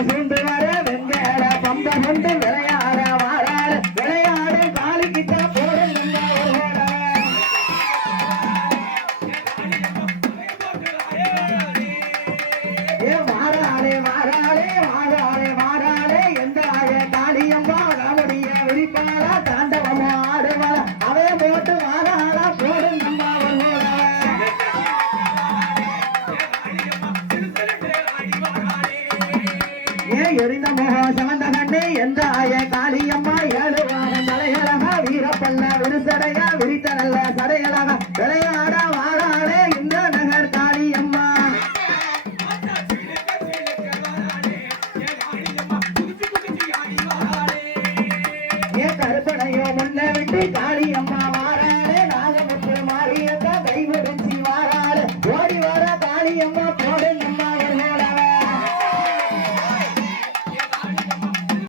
சூண்டு வர வெங்கட பம்ப கொண்டு விளையாட வாராடு விளையாடு காலிக்கிட்ட போடுங்க மாறாளே மாறாளே மாறாளே மாறாளே எந்த காளியம்மா ராமடிய விரிப்பாளா தாண்டவமா ஆடுவாள அவே போட்டு மாறாளா போடுங்கம்மா எரிந்த மோகம் சமந்த கண்ணு எந்த காளியம்மா ஏழுவாக தலையழகா வீரப்பல்ல விரிசடையா விரித்த நல்ல சடையழகா விளையாட வாராளே இந்த நகர் காளியம்மா கருப்பனையோ முன்ன விட்டு காளியம்மா வாராளே நாகமுத்து மாரியத்த கைவிரிச்சி வாராளே ஓடி வர காளியம்மா போடுங்கம்மா